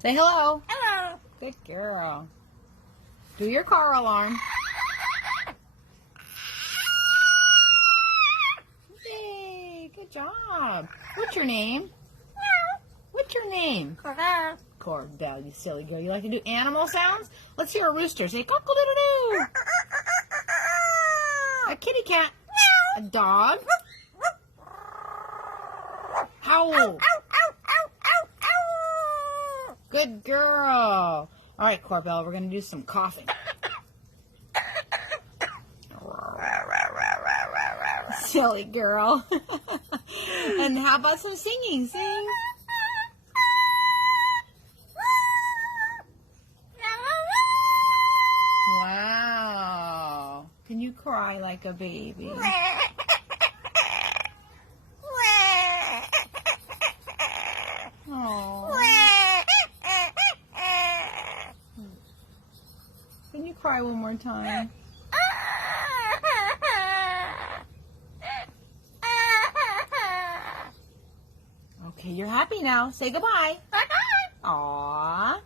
Say hello. Hello. Good girl. Do your car alarm. Yay, good job. What's your name? What's your name? Hello. Corbell, you silly girl. You like to do animal sounds? Let's hear a rooster. Say cock-a-doodle-doo. A kitty cat. A dog. Howl. Good girl. All right, Corbell, we're going to do some coughing. Silly girl. And how about some singing? Sing. Wow. Can you cry like a baby? Oh. Can you cry one more time? Okay, you're happy now. Say goodbye. Aww.